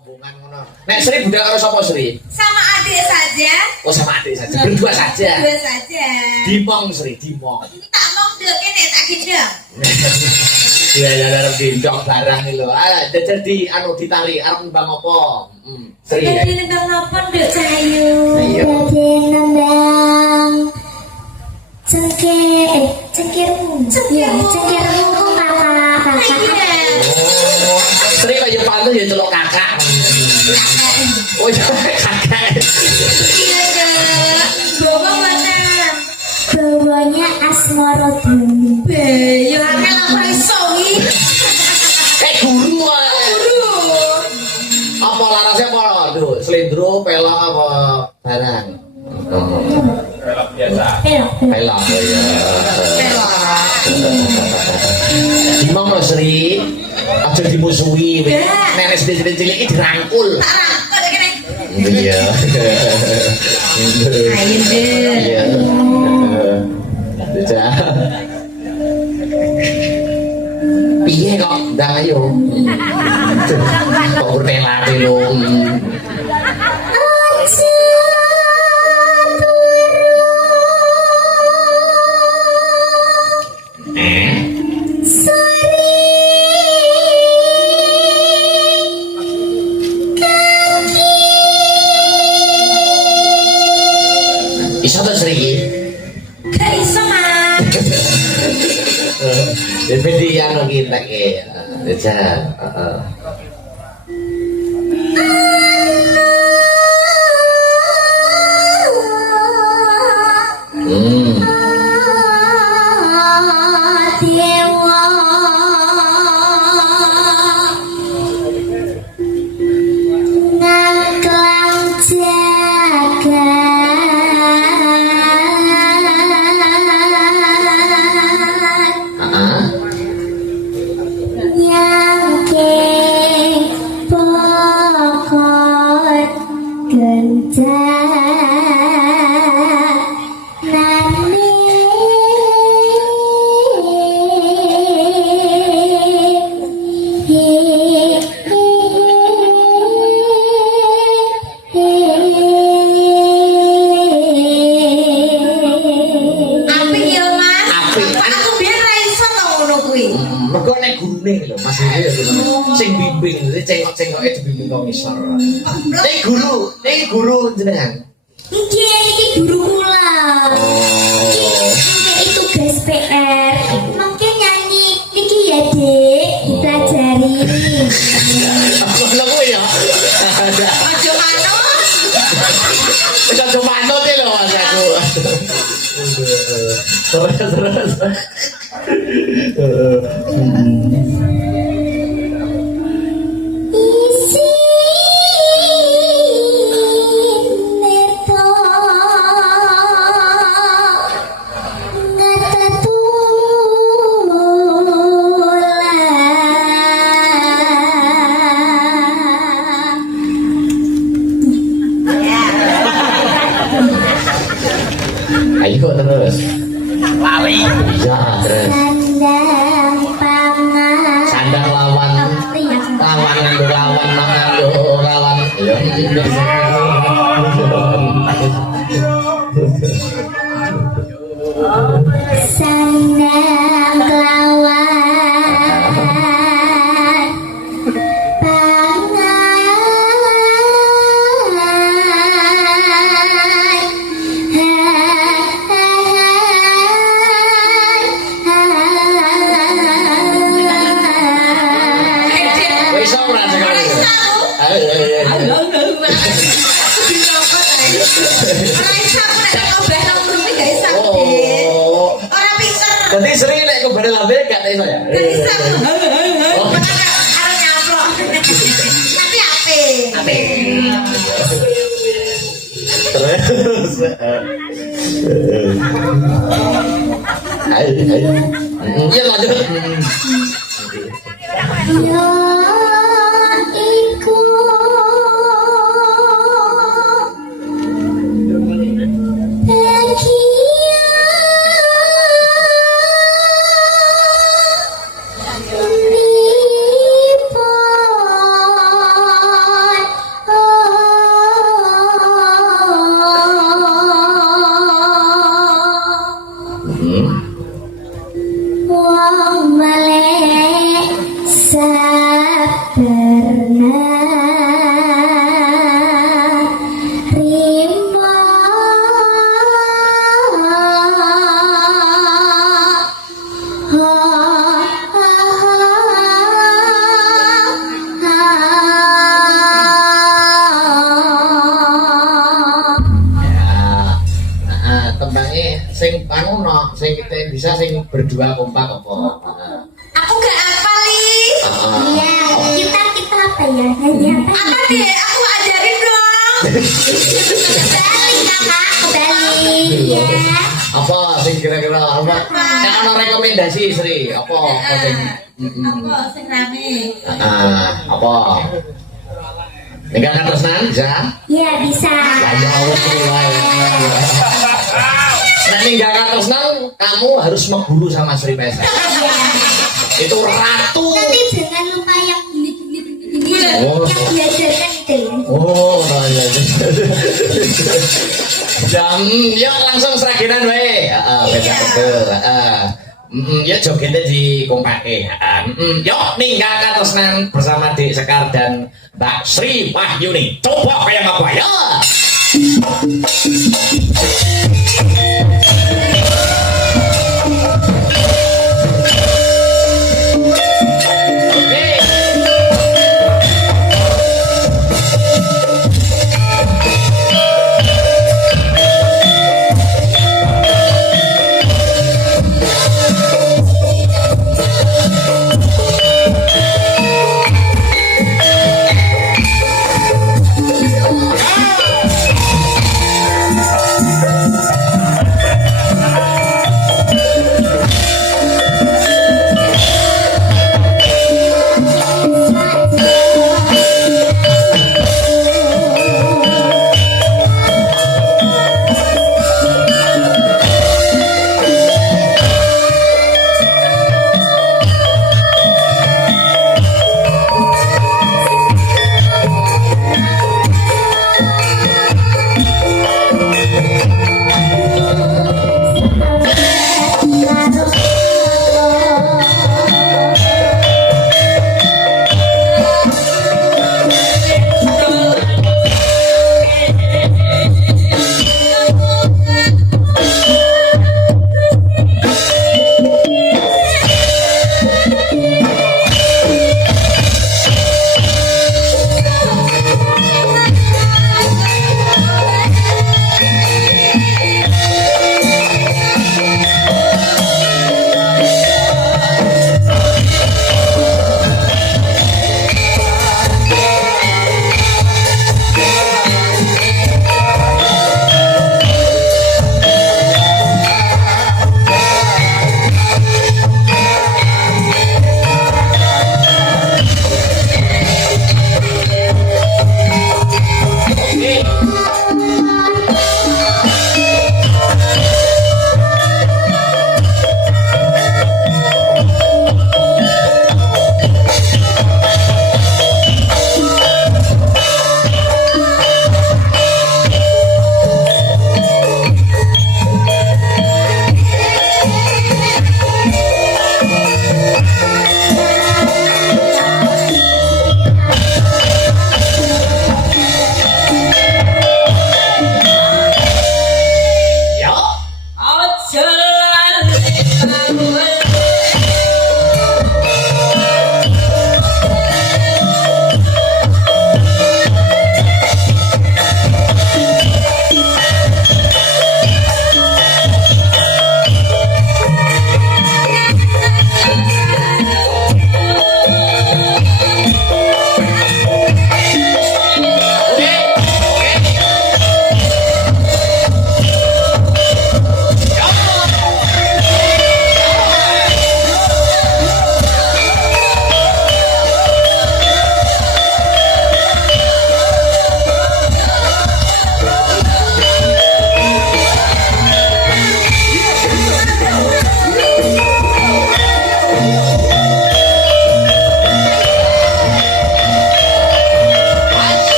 Hubungan ngono. Nek Sri budak karo sapa Sri? Sama adik saja. Oh sama adik saja. Berdua saja. Berdua saja. Dimong Sri, dimong. Tak mau dek kene tak gendong. Iya ya arep gendong barang iki lho. Ah jadi anu ditali arep nembang apa? Sri. Dadi nembang napa Nduk Cahayu? Iya. Dadi nembang cengkirmu. Ya, cengkirmu kok kakak. Iya. Oh, Sri kaya pantes ya celok kakak. Oh iya kakak. Iya Dek. Bawa mana? Bawanya asmara bumi. Ya angel apa iso iki? Guru ae. Guru. Apa larasnya apa? Aduh, selindro, pelak apa barang? Pelak biasa. Pelak ya. Dimong lho Sri. Aja dimusuhi. Nenek sedikit cilik dirangkul. Tak rangkul kene. Iya. Ayo Dek. Iya. Dah. Piye kok ndang ayo. Kok urtelate lho. Iso to Sri? Gak iso Mas. Tapi dia anu kita ke, aja. Dewa nangklang jagat yang pokok gendak nani Apik ya Mas. Apik. Aku biar ra iso to ngono kuwi. Mergo nek gurune lho Mas iki ya sing bimbing, cengok-cengoke dibimbing kok ngisor. Nek guru jenengan. Nggih, iki guru kula. Ini tugas PR. Mungkin nyanyi iki ya, Dek, dipelajari. Ngono kuwi ya. Aja manut. Kita cuma manut lho Mas aku. Terus. Isi neto ngatutulan. Ayo terus. Lali. Iya terus. Sandang pangan. Sandang lawan nganggo lawan ya Sandang lawan wis ora sekali. Jadi Sri nek kembali lambe gak iso ya. Terus. Ayo. Iya lanjut. Ya iku bahagia bisa sing berdua kompak apa? Aku gak apa li. Iya, kita apa ya? Nyanyi apa? Apa deh? Aku ajarin dong. Kembali kakak, kembali. Iya. Apa sing kira-kira apa? Nek ana rekomendasi Sri, apa sing Apa sing rame? apa? Ninggalkan tresnan bisa? Iya bisa. Ya Allah. Nek ninggalkan tresnan kamu harus memburu sama Sri Pesa. Iya. Itu ratu. Nanti jangan lupa yang gini. Oh. Yang diajarkan itu. Oh, iya. Jam, yuk langsung seraginan wae. Heeh, beda betul. Ya jogetnya di kompake. Yuk ninggalkan tresnan bersama Dik Sekar dan Mbak Sri Wahyuni. Coba kayak apa ya?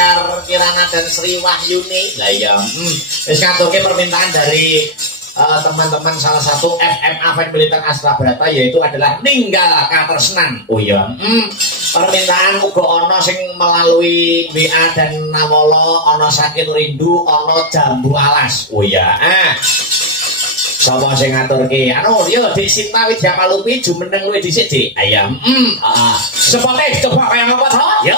Sekar Kirana dan Sri Wahyuni. Lah ya, wis ngaturke permintaan dari teman-teman salah satu FMA Fan Militan Astra Brata, yaitu adalah ninggal katresnan. Oh ya, permintaan uga ana sing melalui WA dan Nawala, ana sakit rindu, ana jambu alas. Oh ya, sapa sing ngaturke? Anu, yo Dik Sinta Widya Palupi jumeneng luwih dhisik, Dik. Ayam. Sepote coba kaya ngapa to? Yo.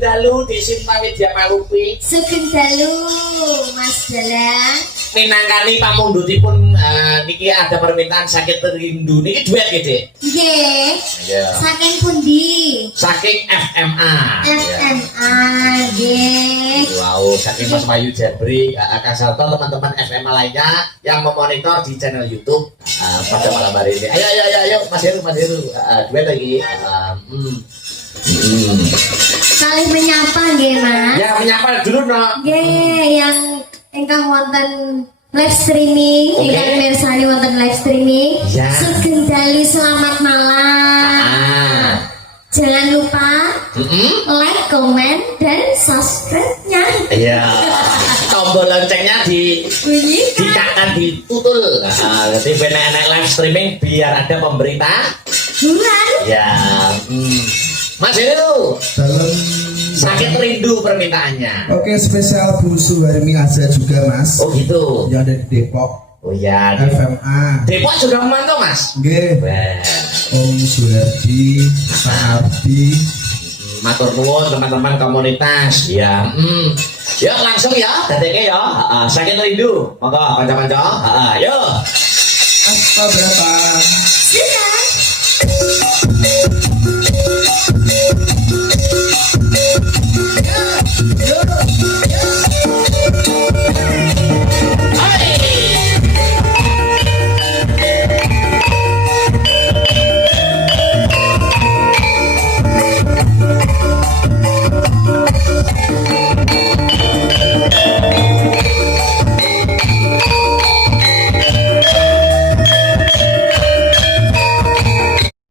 Dalu di Sinta Widya Palupi. Sugeng dalu Mas Dalang. Minangkani pamundhutipun niki ada permintaan sakit rindu niki duet gitu. Nggih. Iya. Saking pundi? Saking FMA. FMA nggih. Wow, saking Mas Bayu Jabri, Kasarto, teman-teman FMA lainnya yang memonitor di channel YouTube pada malam hari ini. Ayo Mas Heru, duet lagi. Saling menyapa nggih, Mas. Ya, menyapa dulu no. Nggih, yang ingkang wonten live streaming, ingkang mirsani wonten live streaming. Ya. Sugeng dalu selamat malam. Jangan lupa like, comment, dan subscribe-nya. Iya. Tombol loncengnya ditekan ditutul. Jadi enak live streaming biar ada pemberitahuan. Ya. Mas Heru, dalam sakit rindu permintaannya. Oke, spesial Bu Suharmi Azza juga Mas. Oh gitu. Yang ada di Depok. Oh ya. FMA. Depok sudah memantau Mas. Nggih. Om Suhardi, Pak Ardi. Matur nuwun teman-teman komunitas. Ya. Yuk langsung ya, dadeke ya. Sakit rindu. Monggo kanca-kanca. Yuk. Astra Brata.